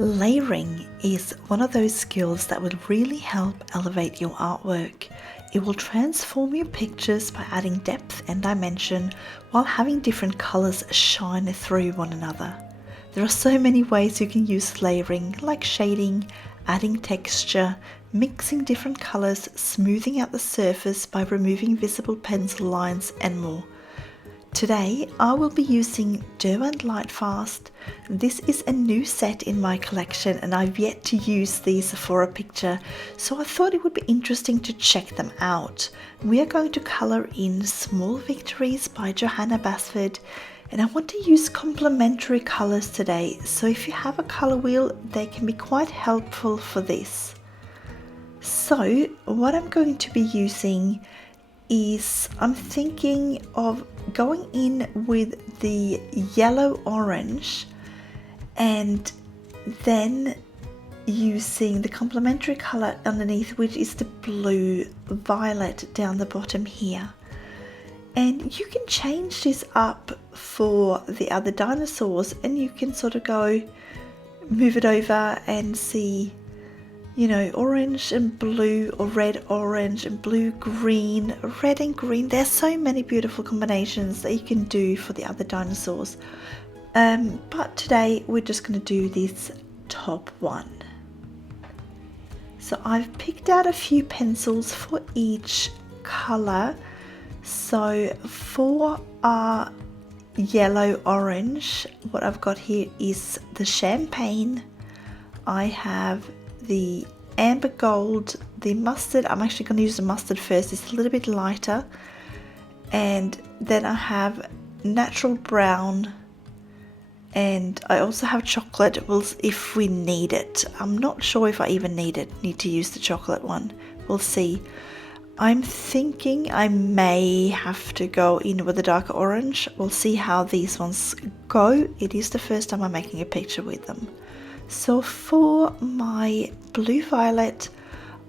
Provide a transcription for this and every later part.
Layering is one of those skills that will really help elevate your artwork. It will transform your pictures by adding depth and dimension while having different colors shine through one another. There are so many ways you can use layering, like shading, adding texture, mixing different colors, smoothing out the surface by removing visible pencil lines, and more. Today I will be using Derwent Lightfast. This is a new set in my collection and I've yet to use these for a picture, so I thought it would be interesting to check them out. We are going to colour in Small Victories by Johanna Basford, and I want to use complementary colours today, so if you have a colour wheel they can be quite helpful for this. So what I'm going to be using is I'm thinking of going in with the yellow orange and then using the complementary color underneath, which is the blue violet down the bottom here. And you can change this up for the other dinosaurs, and you can sort of go move it over and see, you know, orange and blue, or red, orange and blue, green, red and green. There's so many beautiful combinations that you can do for the other dinosaurs. But today we're just going to do this top one. So I've picked out a few pencils for each color. So for our yellow orange, what I've got here is the champagne. I have the amber gold, the mustard. I'm actually going to use the mustard first, it's a little bit lighter, and then I have natural brown, and I also have chocolate if we need it. I'm not sure if I even need to use the chocolate one. We'll see. I'm thinking I may have to go in with the darker orange. We'll see how these ones go. It is the first time I'm making a picture with them. So for my blue violet,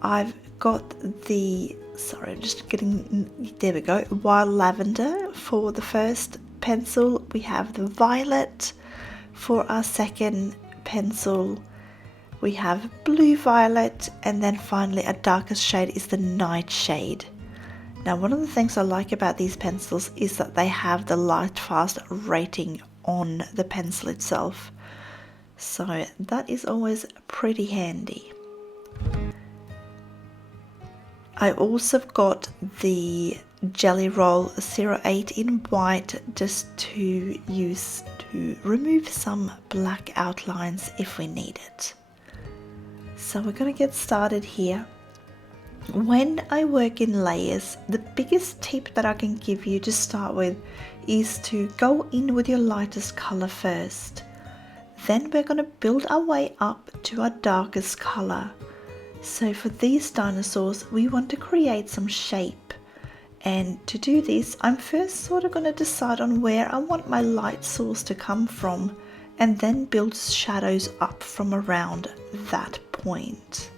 I've got the, sorry, I'm just getting, there we go, wild lavender for the first pencil. We have the violet for our second pencil. We have blue violet, and then finally a darkest shade is the nightshade. Now, one of the things I like about these pencils is that they have the Lightfast rating on the pencil itself. So that is always pretty handy. I also got the Jelly Roll 08 in white just to use to remove some black outlines if we need it. So we're going to get started here. When I work in layers, the biggest tip that I can give you to start with is to go in with your lightest color first. Then we're going to build our way up to our darkest color. So for these dinosaurs, we want to create some shape. And to do this, I'm first sort of going to decide on where I want my light source to come from, and then build shadows up from around that point.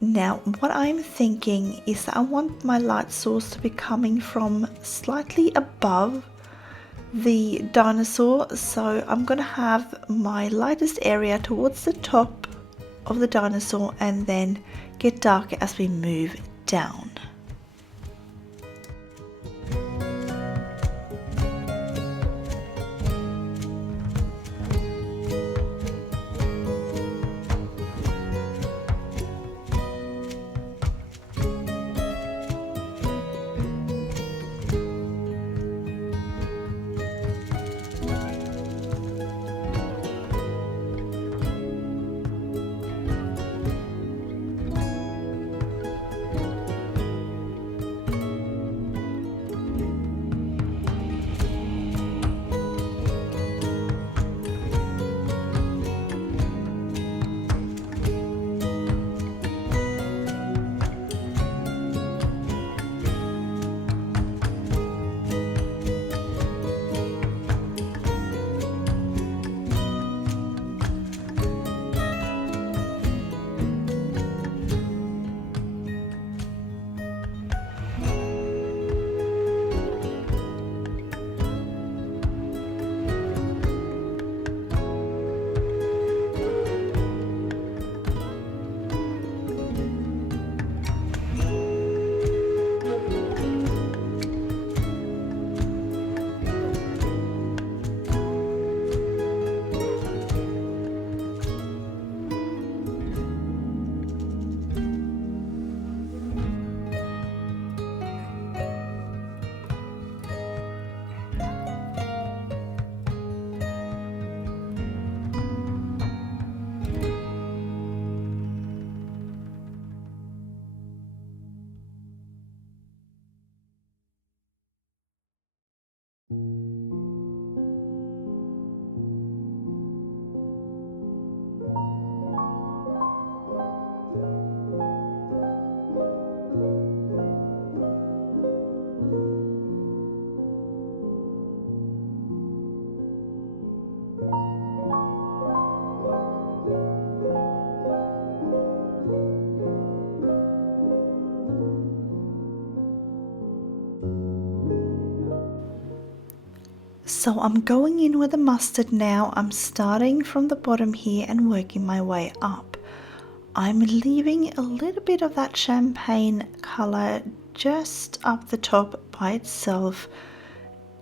Now, what I'm thinking is that I want my light source to be coming from slightly above the dinosaur, so I'm going to have my lightest area towards the top of the dinosaur and then get darker as we move down. So I'm going in with the mustard now. I'm starting from the bottom here and working my way up. I'm leaving a little bit of that champagne color just up the top by itself.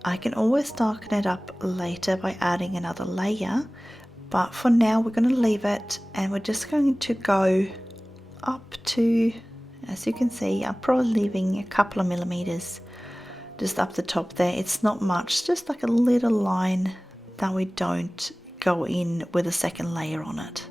I can always darken it up later by adding another layer, but for now we're going to leave it, and we're just going to go up to, as you can see, I'm probably leaving a couple of millimeters just up the top there. It's not much, just like a little line that we don't go in with a second layer on it.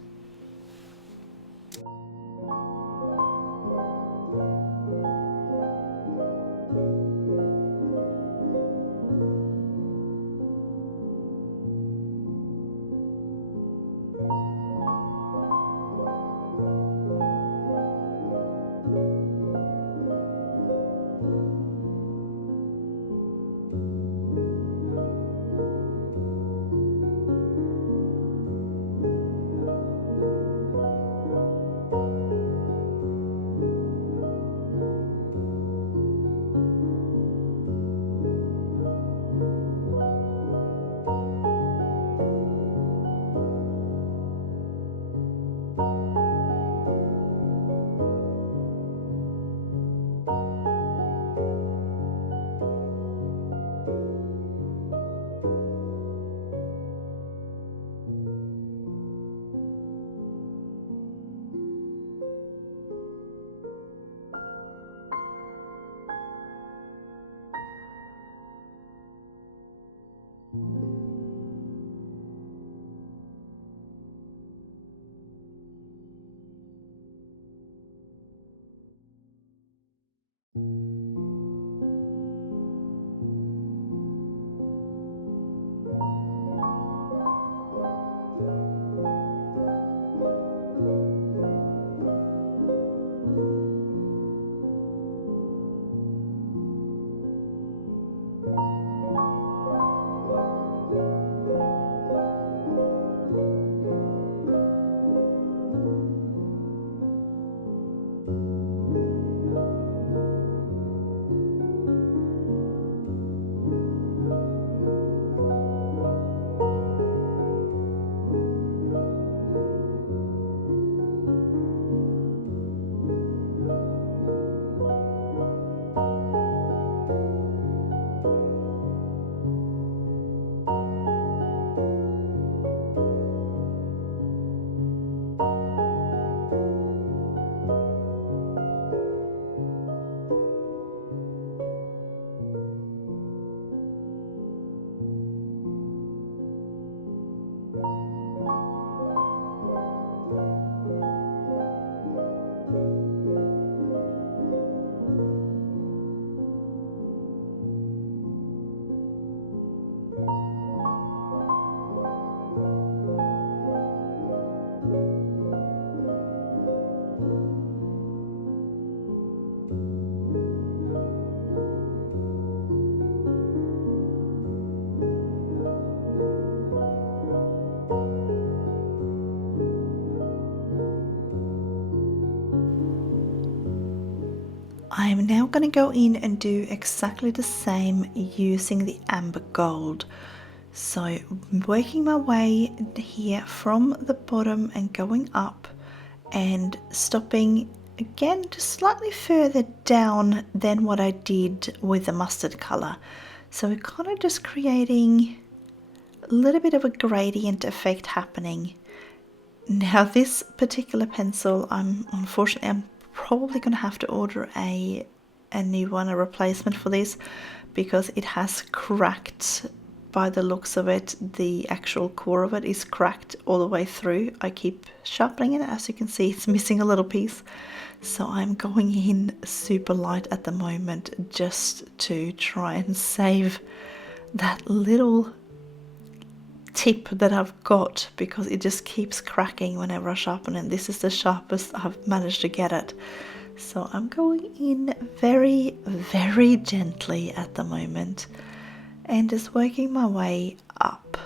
I'm now going to go in and do exactly the same using the amber gold. So working my way here from the bottom and going up and stopping again just slightly further down than what I did with the mustard color. So we're kind of just creating a little bit of a gradient effect happening. Now this particular pencil, I'm probably going to have to order a new one, a replacement for this, because it has cracked. By the looks of it, the actual core of it is cracked all the way through. I keep sharpening it. As you can see, it's missing a little piece. So I'm going in super light at the moment just to try and save that little tip that I've got, because it just keeps cracking whenever I sharpen it. This is the sharpest I've managed to get it. So I'm going in very, very gently at the moment and just working my way up.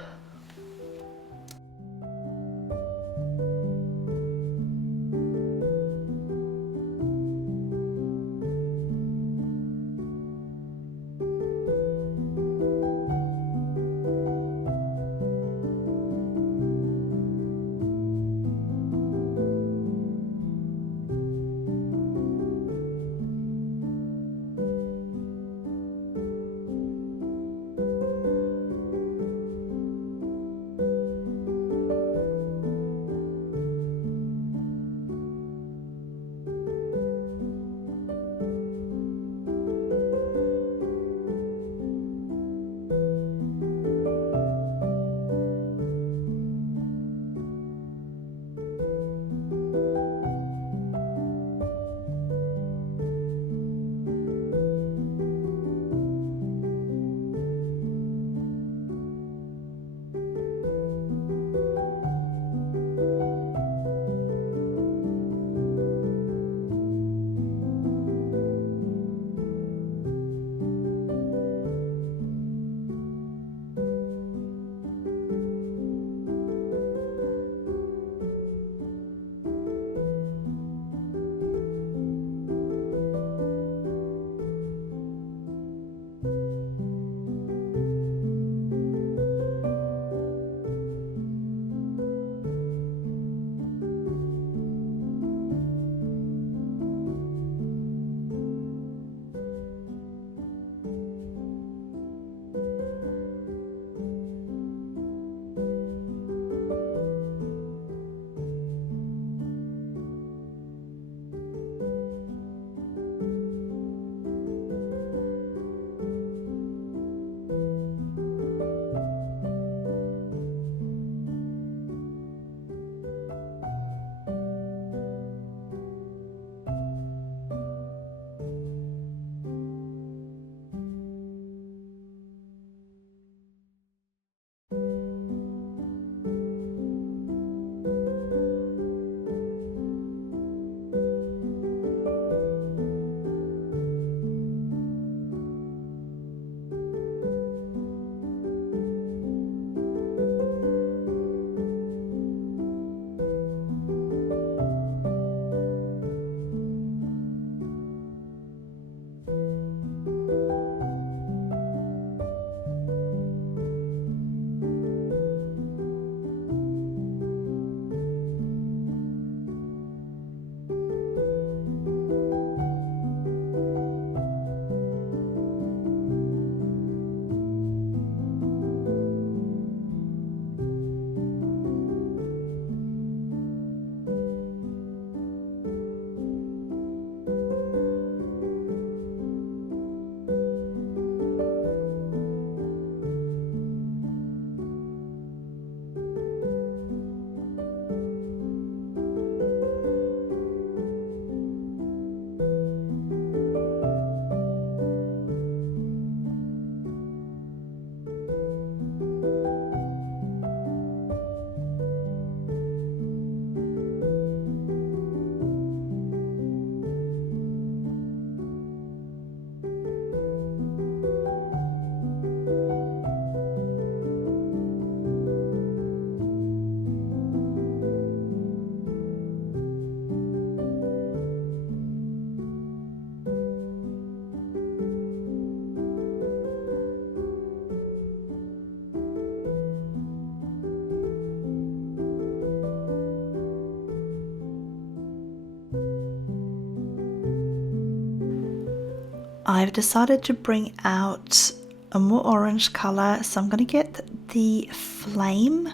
I've decided to bring out a more orange color, so I'm going to get the flame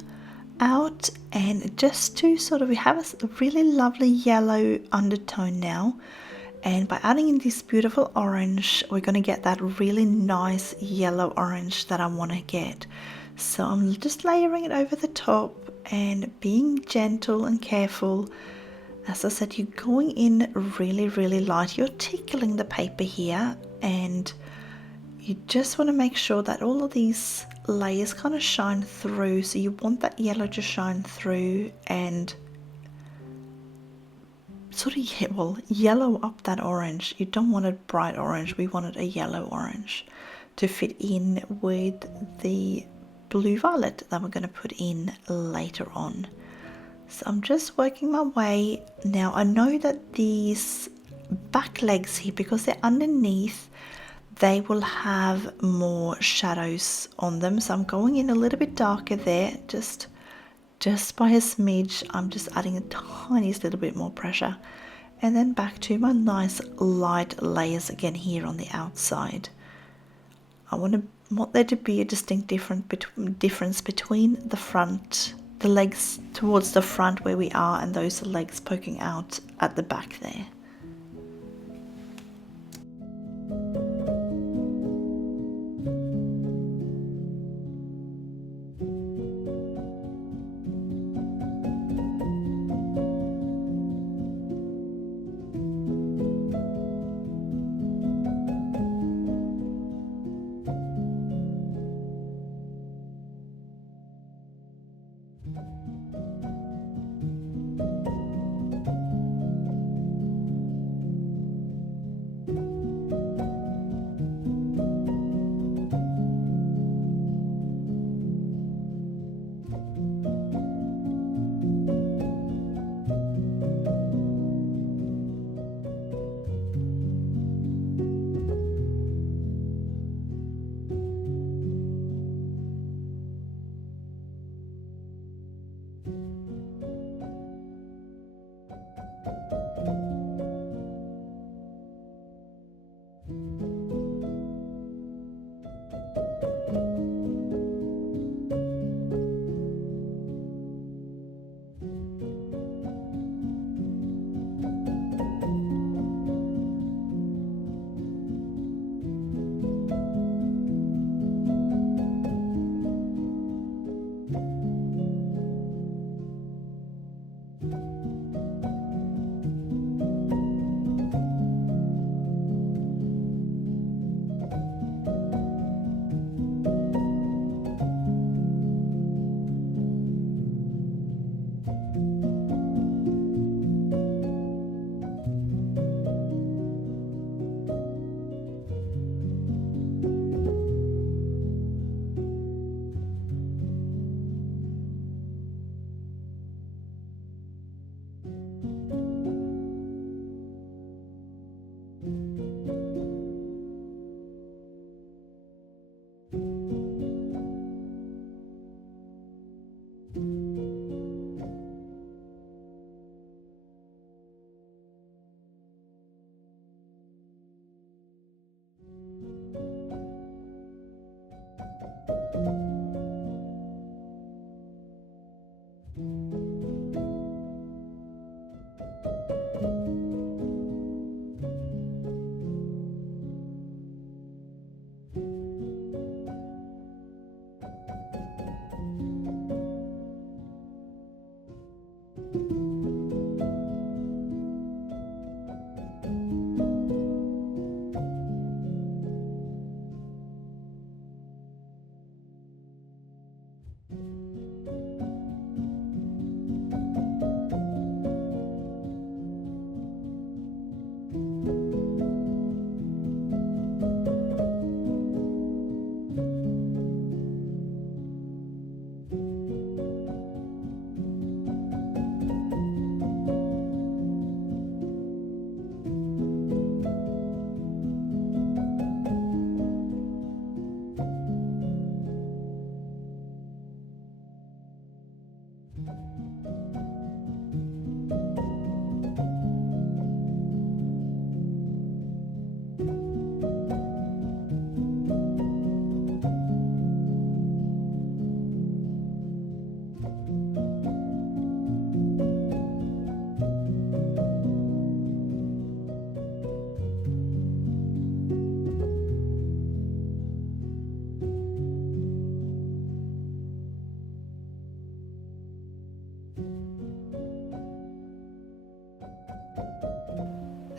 out, and just to sort of, we have a really lovely yellow undertone now, and by adding in this beautiful orange, we're going to get that really nice yellow orange that I want to get. So I'm just layering it over the top and being gentle and careful. As I said, you're going in really, really light. You're tickling the paper here, and you just want to make sure that all of these layers kind of shine through. So you want that yellow to shine through and sort of, well, yellow up that orange. You don't want it bright orange. We wanted a yellow orange to fit in with the blue violet that we're going to put in later on. So I'm just working my way. Now I know that these back legs here, because they're underneath, they will have more shadows on them. So I'm going in a little bit darker there, just by a smidge. I'm just adding a tiniest little bit more pressure. And then back to my nice light layers again here on the outside. I want there to be a distinct difference between the front, the legs towards the front where we are, and those legs poking out at the back there.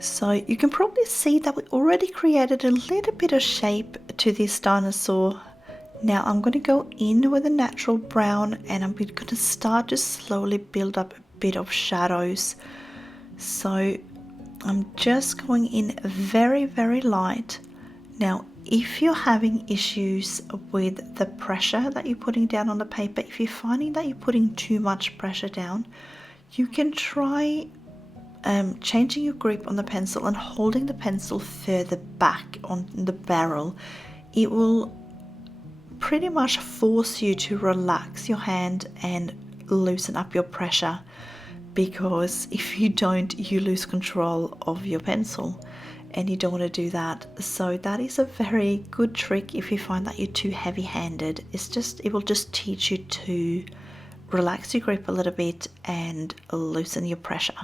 So you can probably see that we already created a little bit of shape to this dinosaur. Now I'm going to go in with a natural brown and I'm going to start to slowly build up a bit of shadows. So I'm just going in very, very light. Now, if you're having issues with the pressure that you're putting down on the paper, if you're finding that you're putting too much pressure down, you can try changing your grip on the pencil and holding the pencil further back on the barrel. It will pretty much force you to relax your hand and loosen up your pressure, because if you don't, you lose control of your pencil and you don't want to do that. So that is a very good trick if you find that you're too heavy-handed. It will just teach you to relax your grip a little bit and loosen your pressure.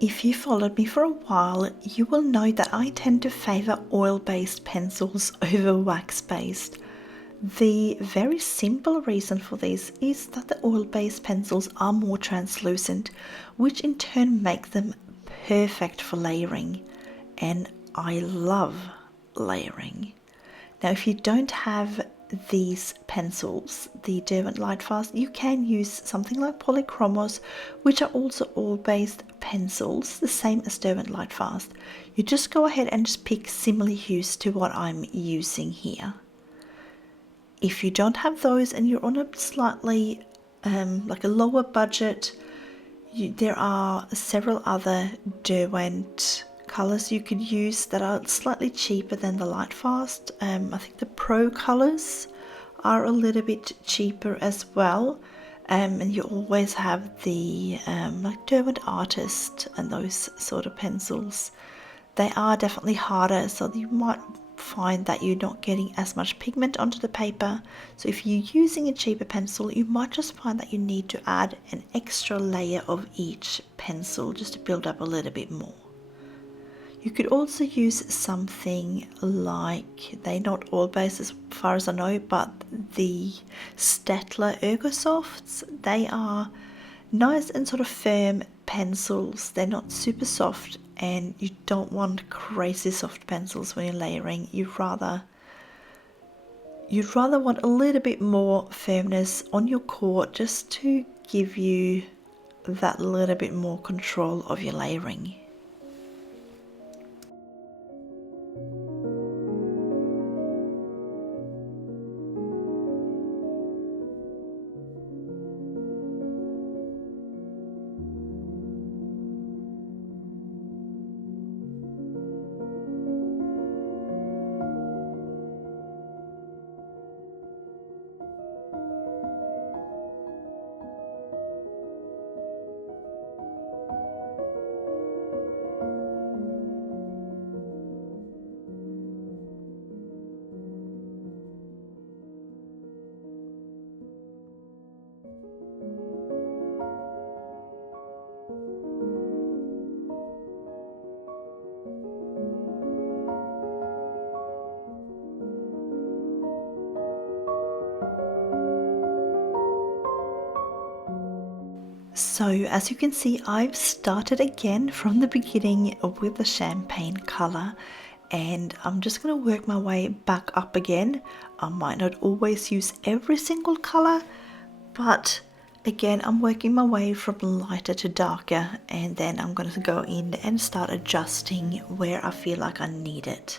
If you followed me for a while, you will know that I tend to favor oil-based pencils over wax-based. The very simple reason for this is that the oil-based pencils are more translucent, which in turn make them perfect for layering. And I love layering. Now, if you don't have these pencils, the Derwent Lightfast, you can use something like Polychromos, which are also oil-based pencils, the same as Derwent Lightfast. You just go ahead and just pick similar hues to what I'm using here. If you don't have those and you're on a slightly like a lower budget, there are several other Derwent colors you could use that are slightly cheaper than the Lightfast. I think the Pro colors are a little bit cheaper as well. And you always have the like Derwent Artist and those sort of pencils. They are definitely harder, so you might find that you're not getting as much pigment onto the paper. So if you're using a cheaper pencil, you might just find that you need to add an extra layer of each pencil just to build up a little bit more. You could also use something like, they're not oil-based as far as I know, but the Staedtler Ergosofts, they are nice and sort of firm pencils. They're not super soft, and you don't want crazy soft pencils when you're layering. You'd rather want a little bit more firmness on your core just to give you that little bit more control of your layering. So as you can see, I've started again from the beginning with the champagne color, and I'm just going to work my way back up again. I might not always use every single color, but again, I'm working my way from lighter to darker, and then I'm going to go in and start adjusting where I feel like I need it.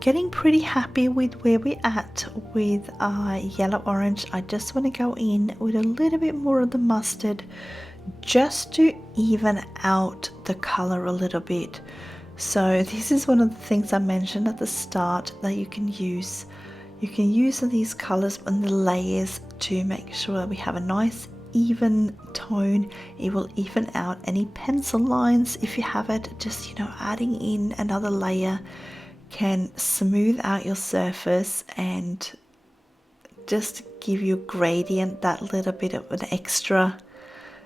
getting pretty happy with where we're at with yellow orange. I just want to go in with a little bit more of the mustard just to even out the color a little bit. So this is one of the things I mentioned at the start that you can use. You can use these colors and the layers to make sure that we have a nice even tone. It will even out any pencil lines if you have it. Just, you know, adding in another layer can smooth out your surface and just give you a gradient, that little bit of an extra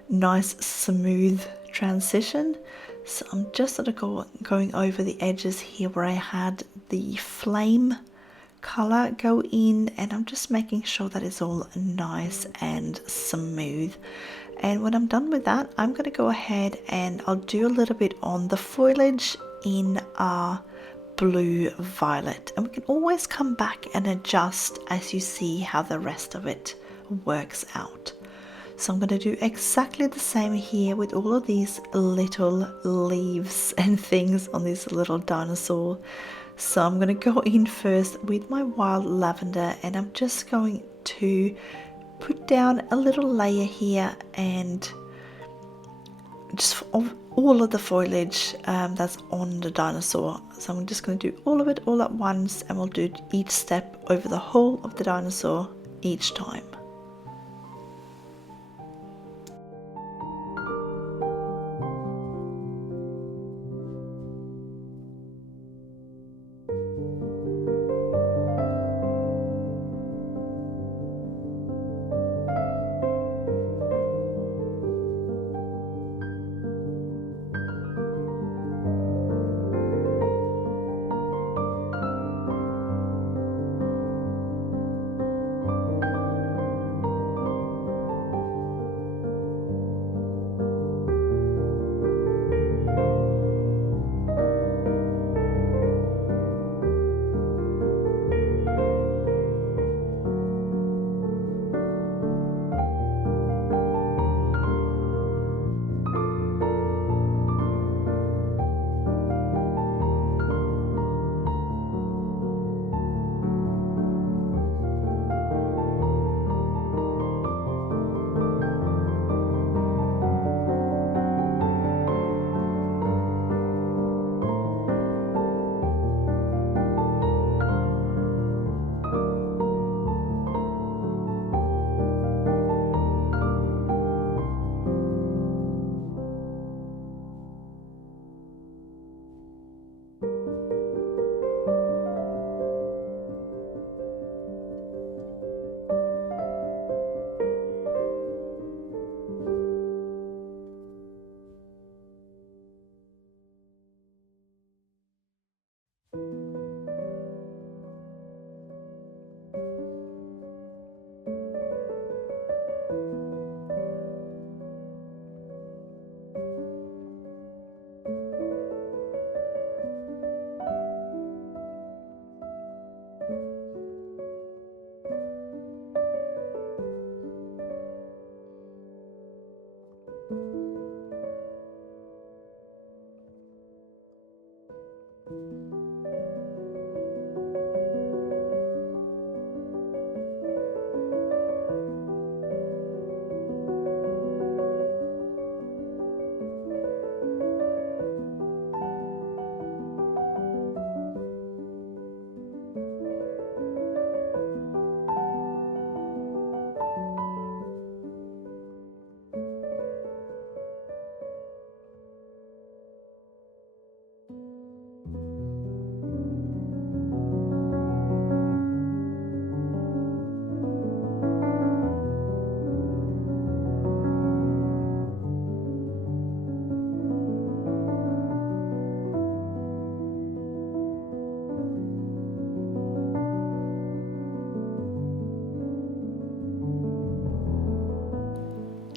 nice smooth transition. So I'm just sort of going over the edges here where I had the flame color go in, and I'm just making sure that it's all nice and smooth. And when I'm done with that, I'm going to go ahead and I'll do a little bit on the foliage in our blue violet, and we can always come back and adjust as you see how the rest of it works out. So I'm going to do exactly the same here with all of these little leaves and things on this little dinosaur. So I'm going to go in first with my wild lavender, and I'm just going to put down a little layer here and just of all of the foliage that's on the dinosaur. So I'm just going to do all of it all at once, and we'll do each step over the whole of the dinosaur each time.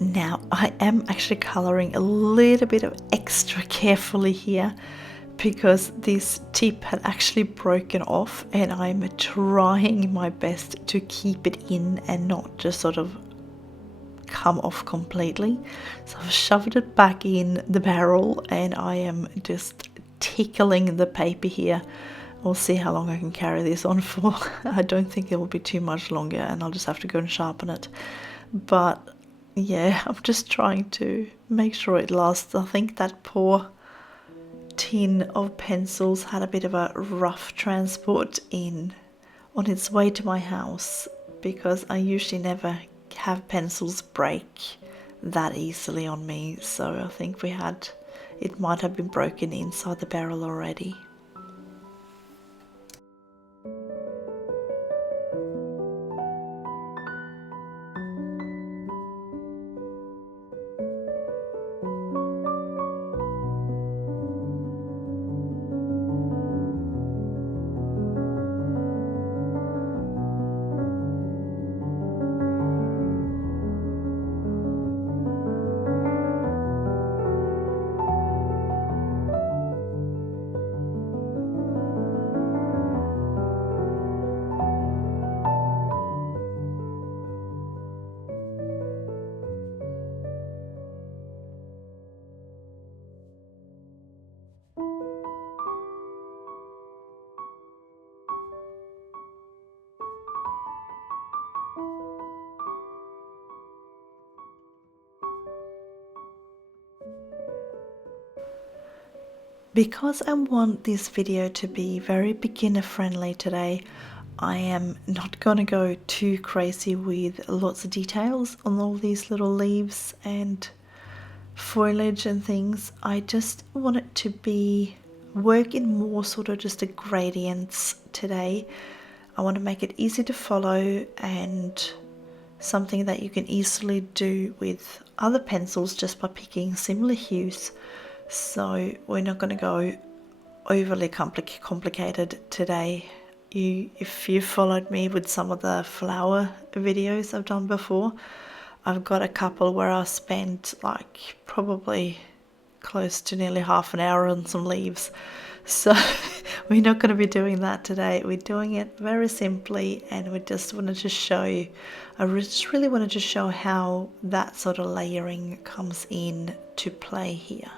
Now I am actually coloring a little bit of extra carefully here because this tip had actually broken off, and I'm trying my best to keep it in and not just sort of come off completely. So I've shoved it back in the barrel, and I am just tickling the paper here we'll see how long I can carry this on for. I don't think it will be too much longer, and I'll just have to go and sharpen it. But yeah, I'm just trying to make sure it lasts. I think that poor tin of pencils had a bit of a rough transport on its way to my house, because I usually never have pencils break that easily on me, so I think it might have been broken inside the barrel already. Because I want this video to be very beginner friendly today, I am not going to go too crazy with lots of details on all these little leaves and foliage and things. I just want it to be work in more sort of just a gradients today. I want to make it easy to follow and something that you can easily do with other pencils just by picking similar hues. So we're not going to go overly complicated today. If you followed me with some of the flower videos I've done before, I've got a couple where I spent like probably close to nearly half an hour on some leaves. So we're not going to be doing that today. We're doing it very simply, and we just wanted to show you, I just really wanted to show how that sort of layering comes in to play here.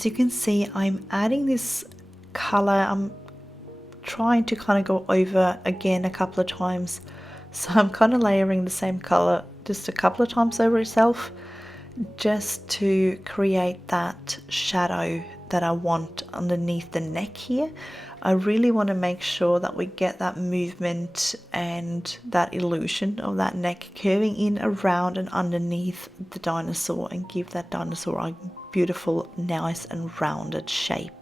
as you can see, I'm adding this color. I'm trying to kind of go over again a couple of times, so I'm kind of layering the same color just a couple of times over itself, just to create that shadow that I want underneath the neck here. I really want to make sure that we get that movement and that illusion of that neck curving in around and underneath the dinosaur, and give that dinosaur a beautiful, nice and rounded shape.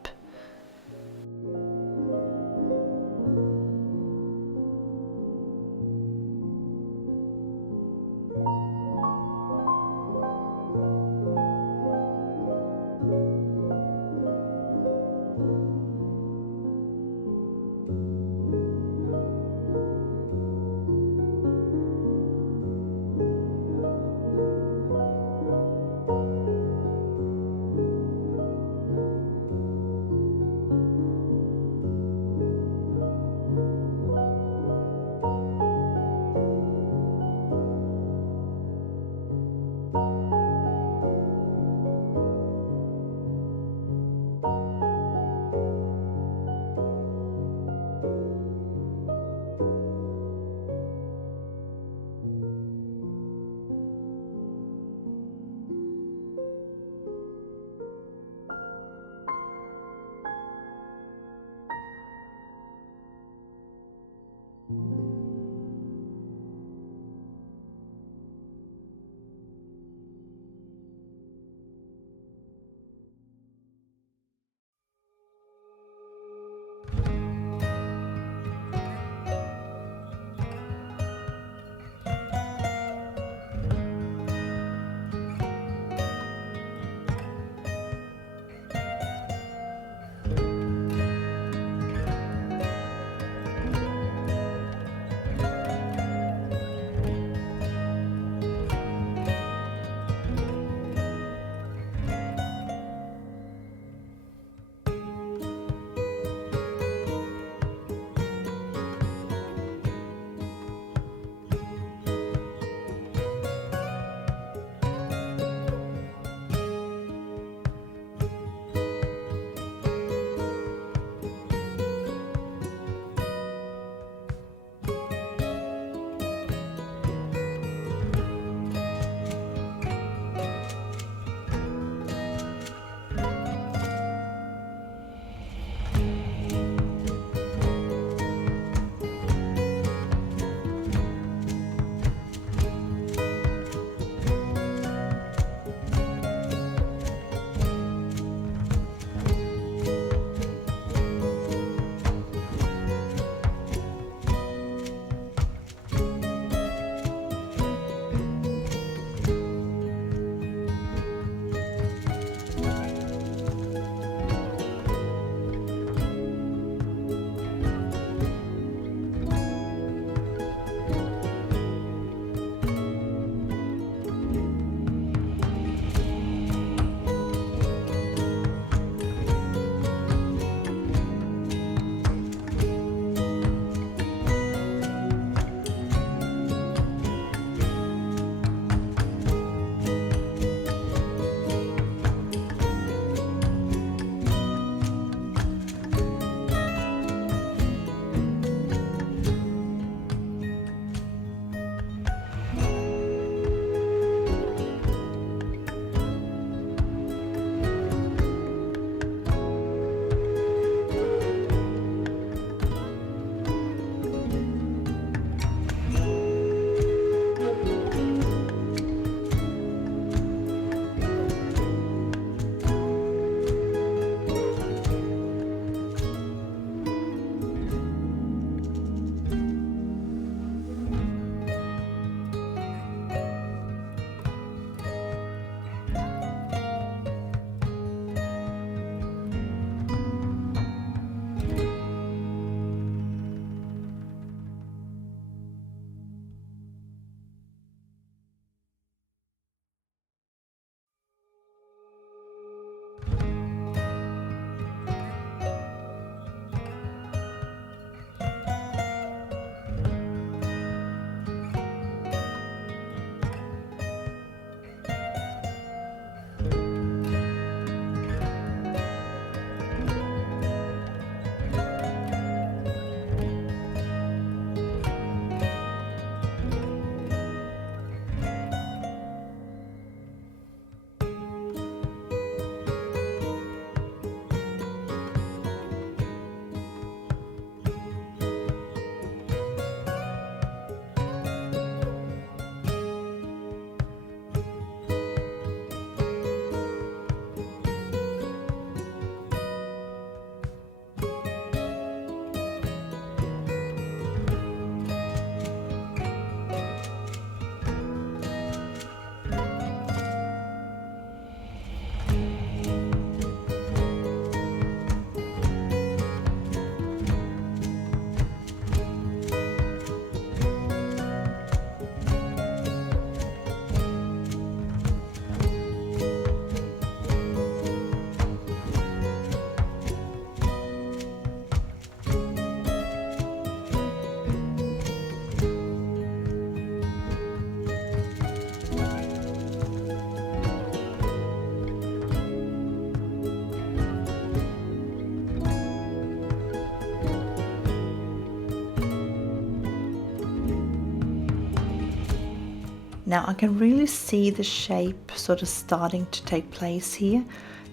Now I can really see the shape sort of starting to take place here.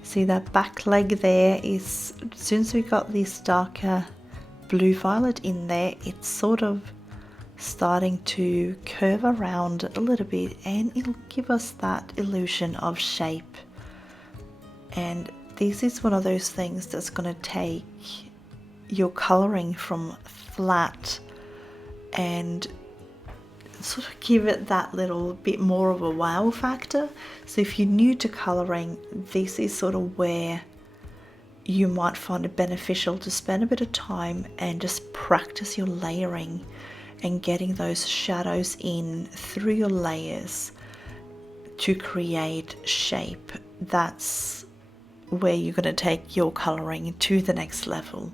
See that back leg there is, since we got this darker blue violet in there, it's sort of starting to curve around a little bit, and it'll give us that illusion of shape. And this is one of those things that's going to take your coloring from flat and sort of give it that little bit more of a wow factor. So if you're new to coloring, this is sort of where you might find it beneficial to spend a bit of time and just practice your layering and getting those shadows in through your layers to create shape. That's where you're going to take your coloring to the next level.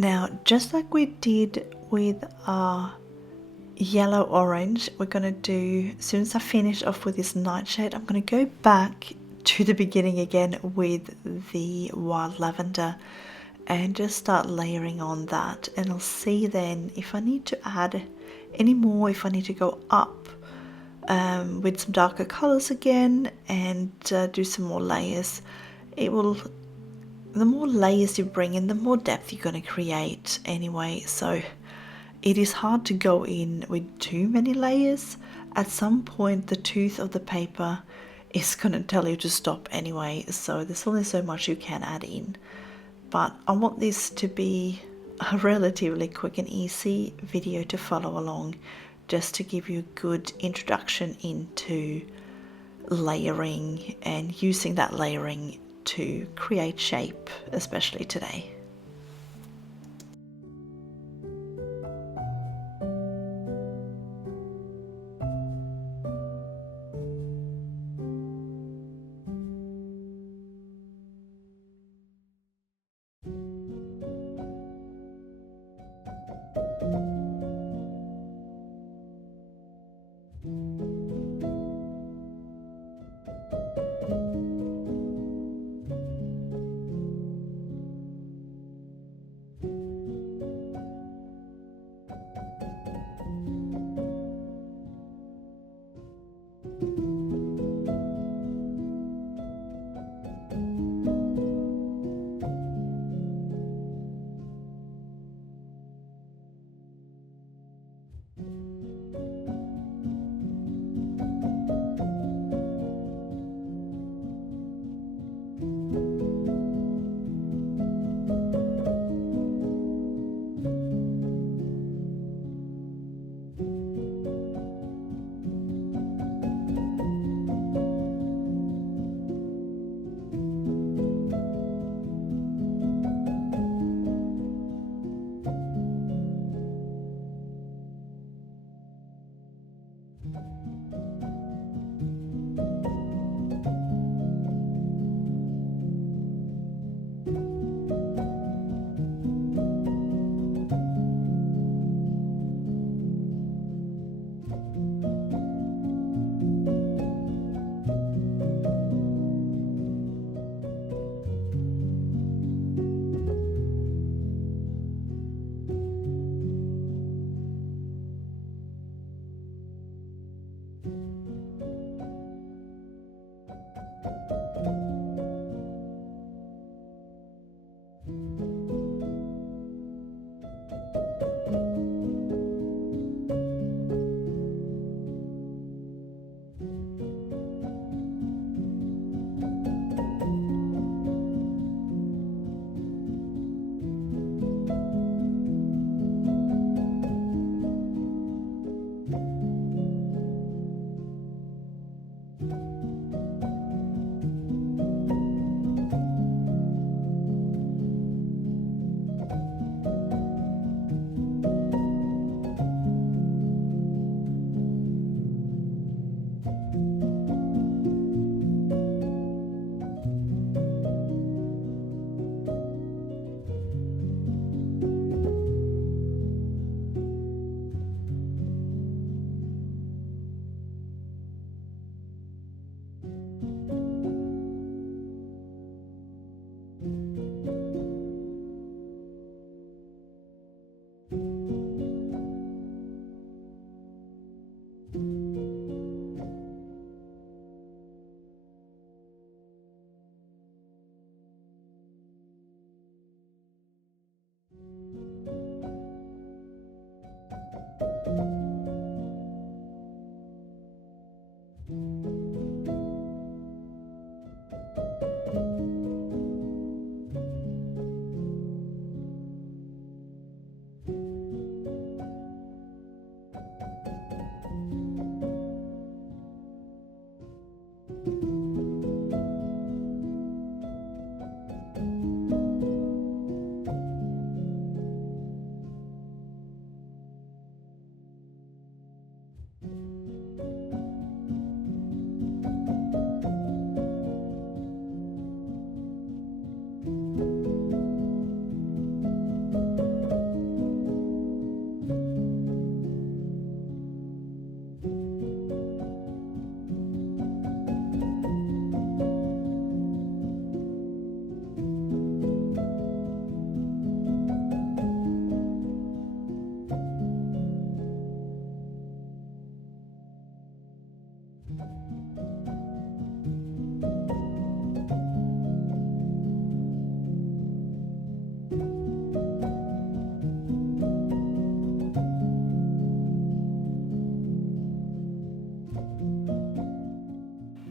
Now, just like we did with our yellow orange, we're going to do, as soon as I finish off with this nightshade, I'm going to go back to the beginning again with the wild lavender and just start layering on that, and I'll see then if I need to add any more, if I need to go up with some darker colors again and do some more layers. It will, the more layers you bring in, the more depth you're going to create anyway, so it is hard to go in with too many layers. At some point the tooth of the paper is going to tell you to stop anyway, so there's only so much you can add in. But I want this to be a relatively quick and easy video to follow along, just to give you a good introduction into layering and using that layering to create shape, especially today.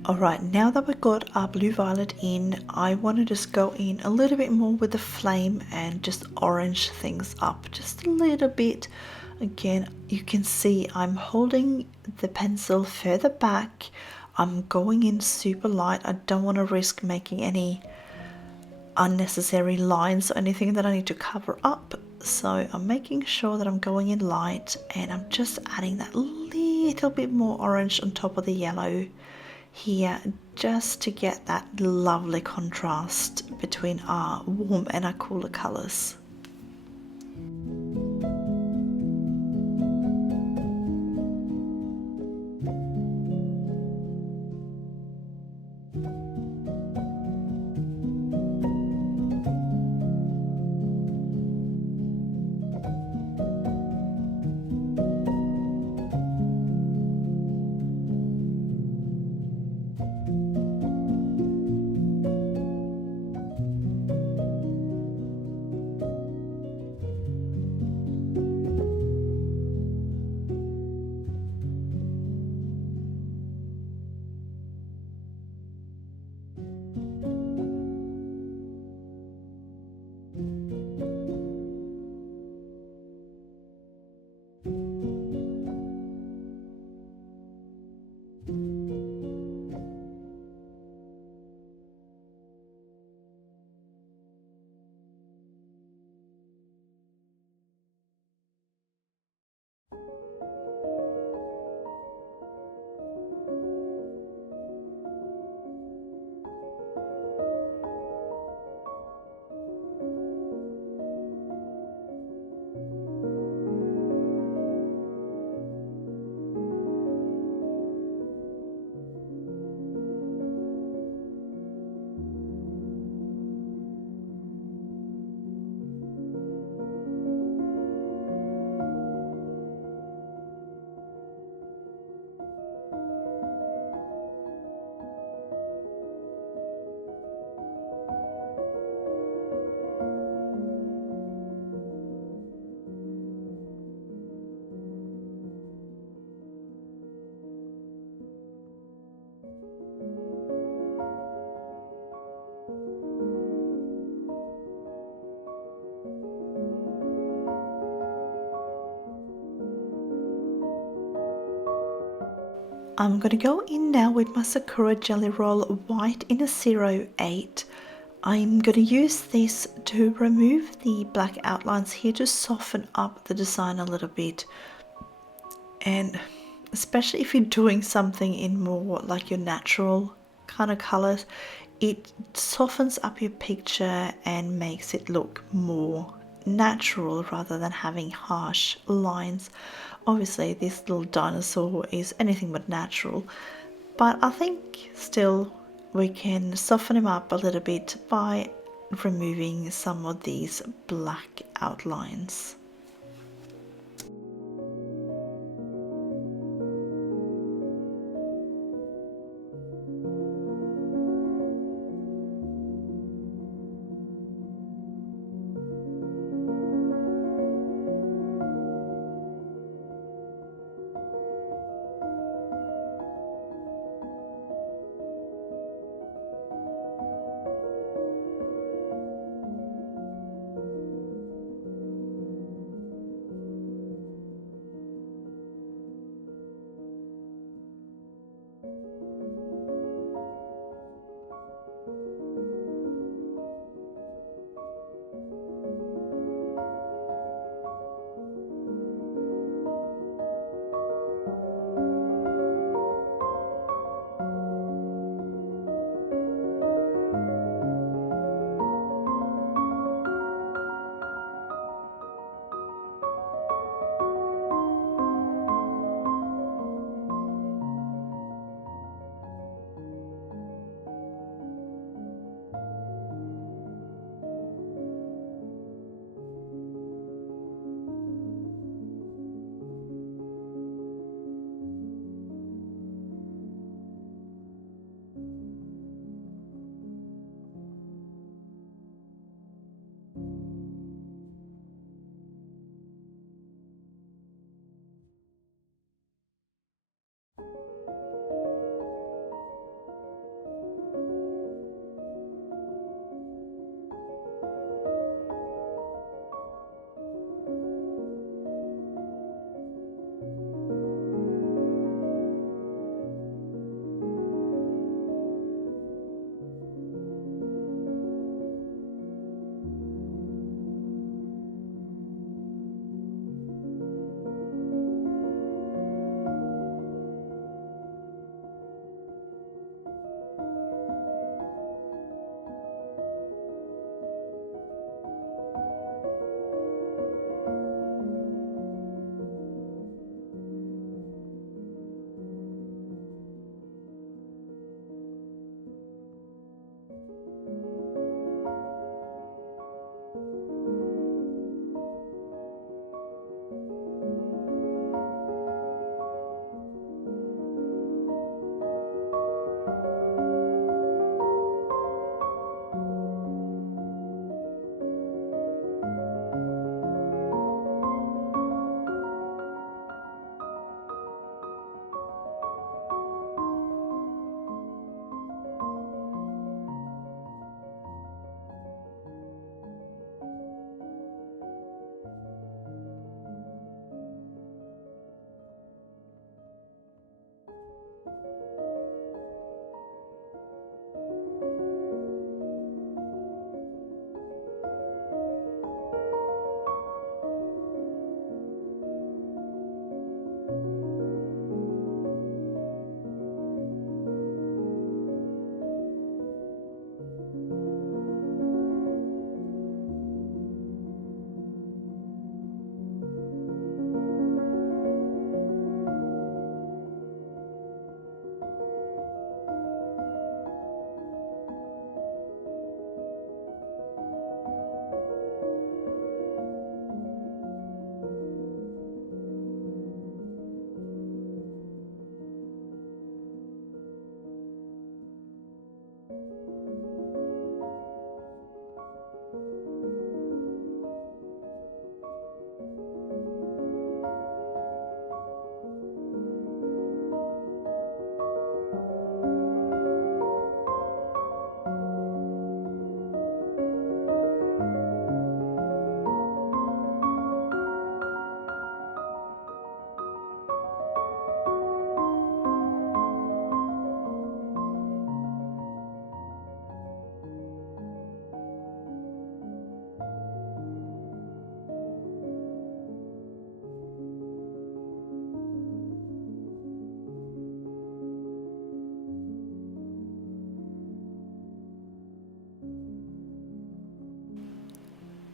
Alright, now that we've got our blue violet in, I want to just go in a little bit more with the flame and just orange things up just a little bit. Again, you can see I'm holding the pencil further back. I'm going in super light. I don't want to risk making any unnecessary lines or anything that I need to cover up. So I'm making sure that I'm going in light, and I'm just adding that little bit more orange on top of the yellow here, just to get that lovely contrast between our warm and our cooler colors. I'm going to go in now with my Sakura Jelly Roll White in a 08. I'm going to use this to remove the black outlines here to soften up the design a little bit. And especially if you're doing something in more like your natural kind of colors, it softens up your picture and makes it look more natural rather than having harsh lines. Obviously this little dinosaur is anything but natural, but I think still we can soften him up a little bit by removing some of these black outlines.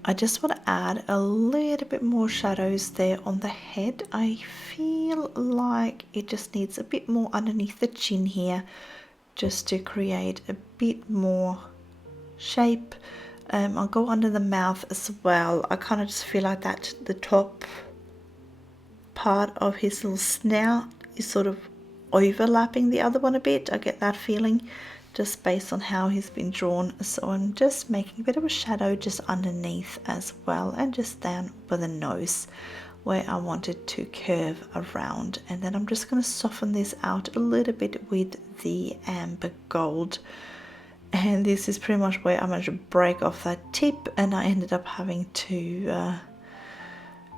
I just want to add a little bit more shadows there on the head. I feel like it just needs a bit more underneath the chin here, just to create a bit more shape. I'll go under the mouth as well. I kind of just feel like that the top part of his little snout is sort of overlapping the other one a bit. I get that feeling just based on how he's been drawn. So I'm just making a bit of a shadow just underneath as well, and just down by the nose where I want it to curve around. And then I'm just going to soften this out a little bit with the amber gold. And this is pretty much where I managed to break off that tip, and I ended up having to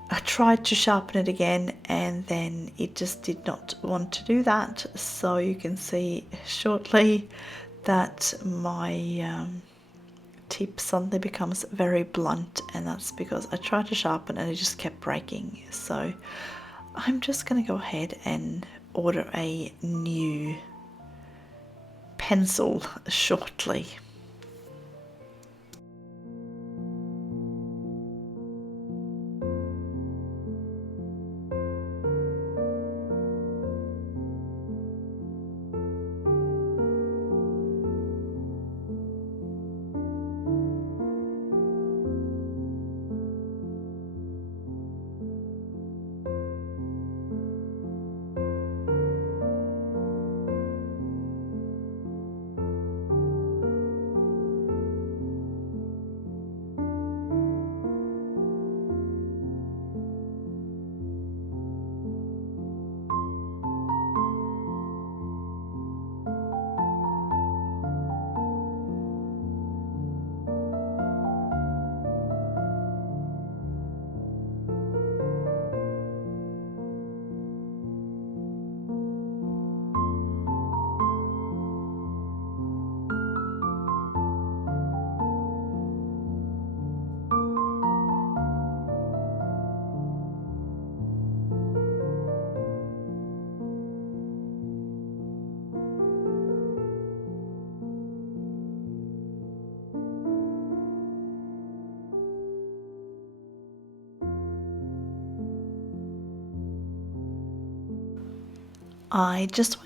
I tried to sharpen it again, and then it just did not want to do that. So you can see shortly that my tip suddenly becomes very blunt, and that's because I tried to sharpen and it just kept breaking. So I'm just going to go ahead and order a new pencil shortly. I just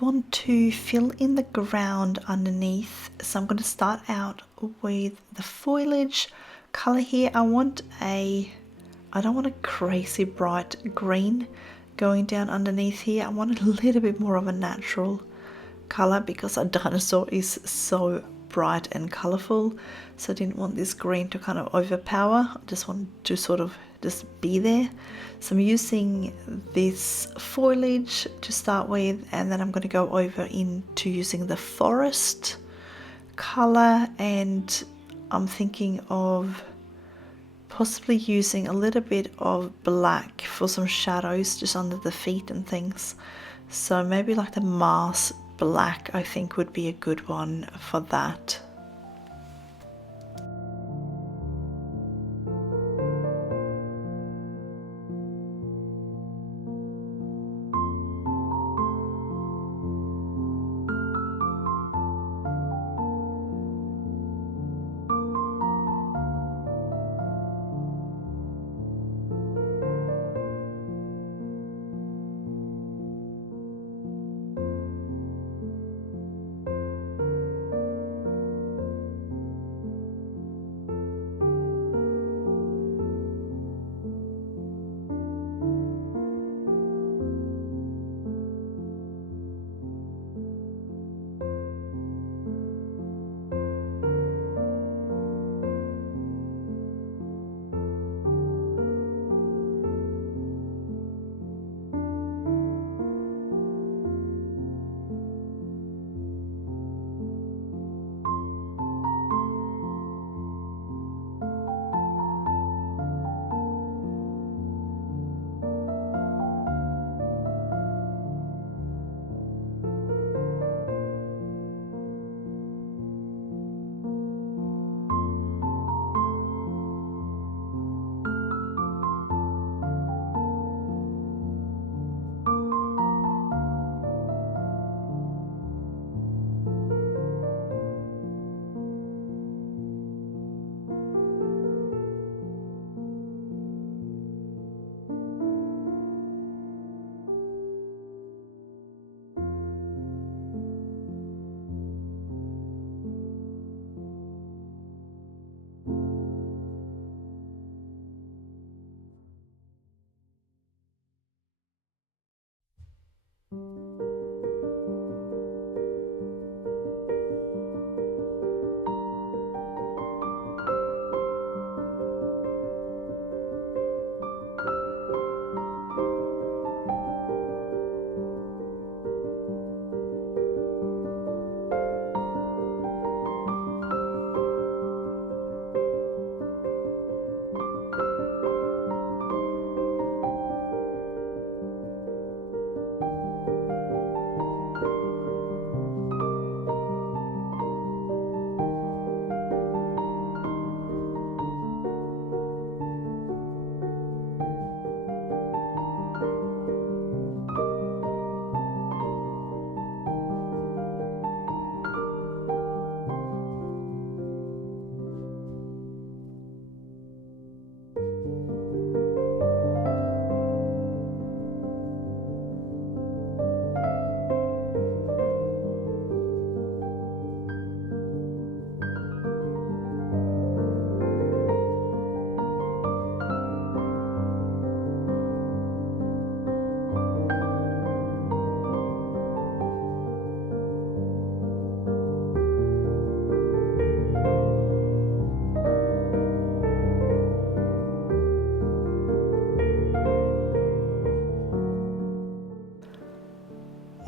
want to fill in the ground underneath, so I'm going to start out with the foliage color here. I don't want a crazy bright green going down underneath here. I want a little bit more of a natural color because a dinosaur is so bright and colorful, so I didn't want this green to kind of overpower. I just want to sort of just be there. So I'm using this foliage to start with, and then I'm going to go over into using the forest color, and I'm thinking of possibly using a little bit of black for some shadows just under the feet and things. So maybe like the Mars black I think would be a good one for that.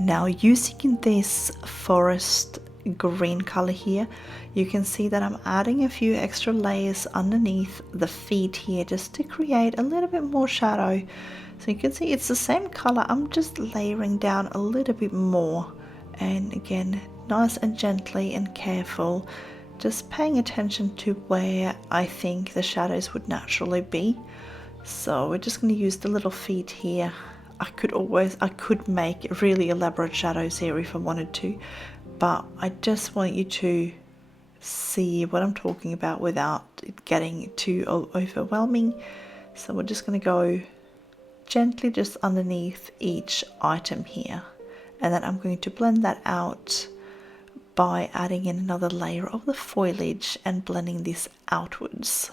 Now using this forest green color here, you can see that I'm adding a few extra layers underneath the feet here just to create a little bit more shadow. So you can see it's the same color, I'm just layering down a little bit more, and again, nice and gently and careful, just paying attention to where I think the shadows would naturally be. So we're just going to use the little feet here. I could make really elaborate shadows here if I wanted to, but I just want you to see what I'm talking about without it getting too overwhelming. So we're just going to go gently just underneath each item here, and then I'm going to blend that out by adding in another layer of the foliage and blending this outwards.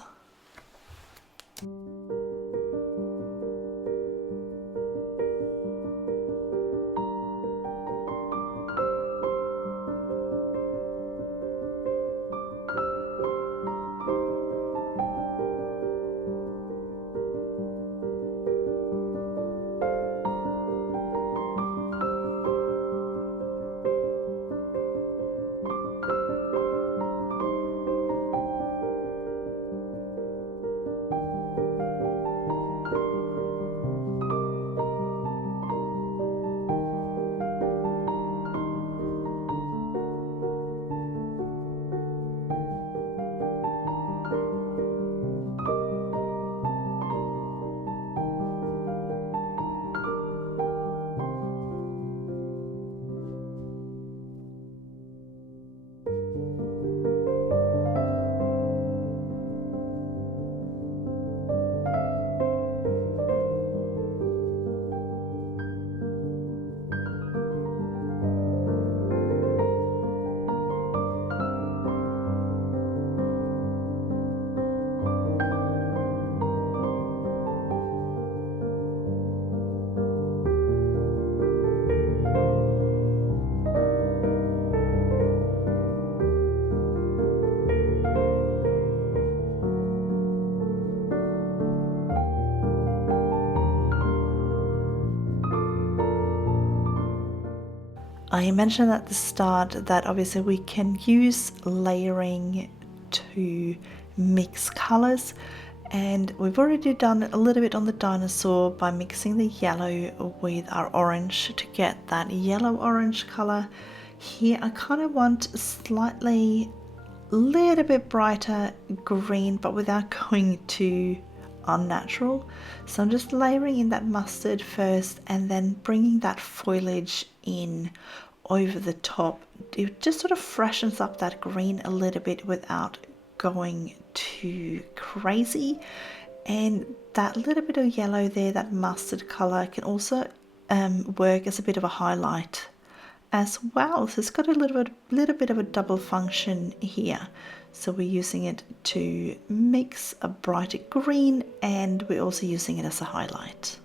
I mentioned at the start that obviously we can use layering to mix colors, and we've already done a little bit on the dinosaur by mixing the yellow with our orange to get that yellow orange color. Here I kind of want slightly little bit brighter green, but without going too unnatural. So I'm just layering in that mustard first and then bringing that foliage in over the top. It just sort of freshens up that green a little bit without going too crazy. And that little bit of yellow there, that mustard color, can also work as a bit of a highlight as well. So it's got a little bit of a double function here. So we're using it to mix a brighter green, and we're also using it as a highlight.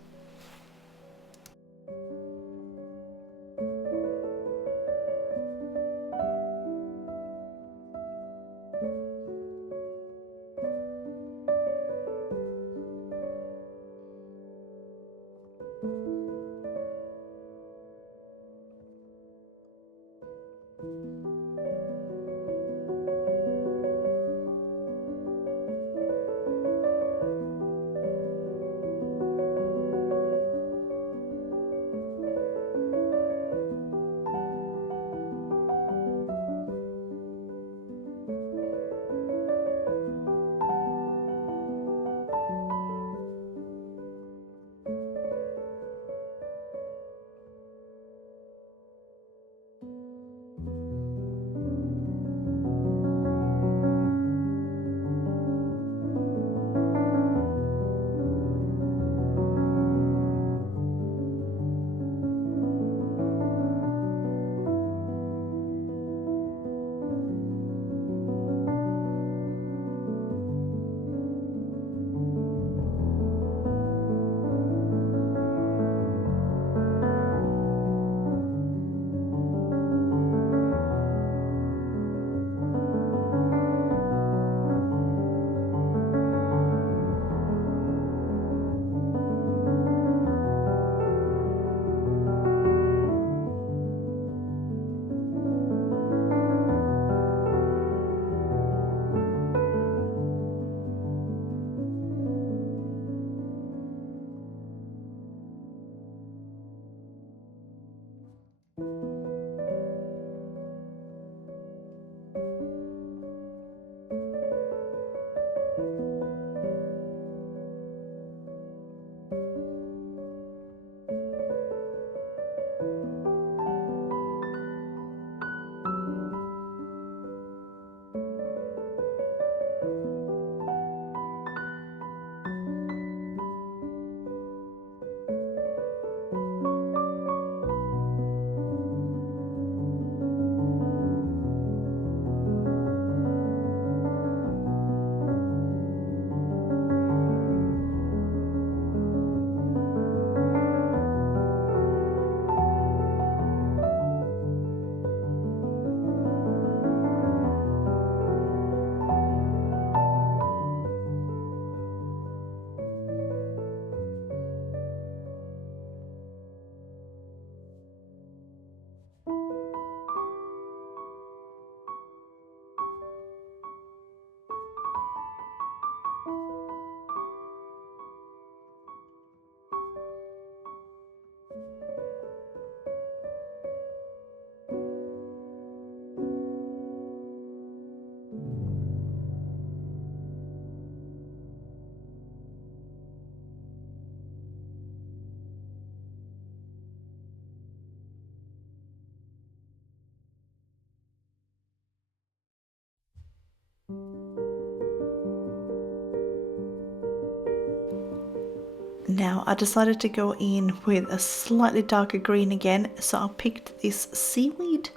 Now I decided to go in with a slightly darker green again, so I picked this seaweed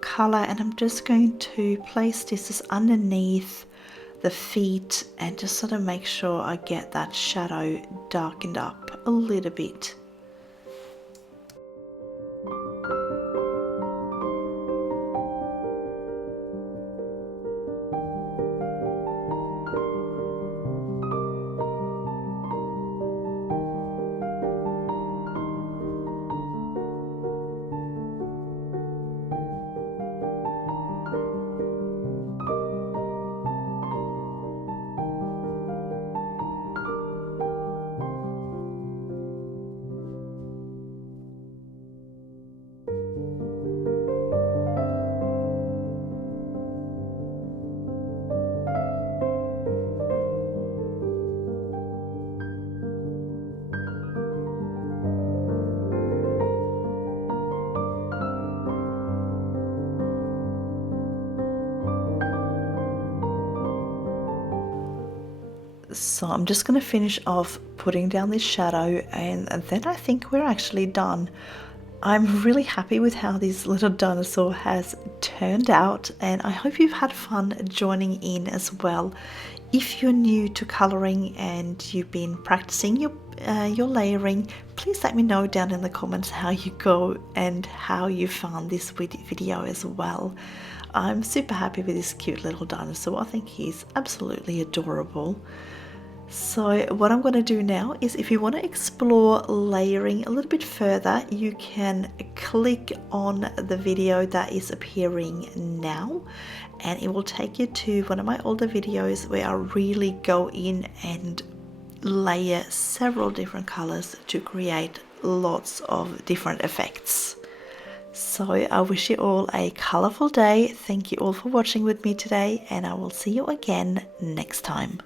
color and I'm just going to place this underneath the feet and just sort of make sure I get that shadow darkened up a little bit. So I'm just going to finish off putting down this shadow and then I think we're actually done. I'm really happy with how this little dinosaur has turned out and I hope you've had fun joining in as well. If you're new to colouring and you've been practicing your layering, please let me know down in the comments how you go and how you found this video as well. I'm super happy with this cute little dinosaur. I think he's absolutely adorable. So what I'm going to do now is, if you want to explore layering a little bit further, you can click on the video that is appearing now and it will take you to one of my older videos where I really go in and layer several different colors to create lots of different effects. So I wish you all a colorful day. Thank you all for watching with me today and I will see you again next time.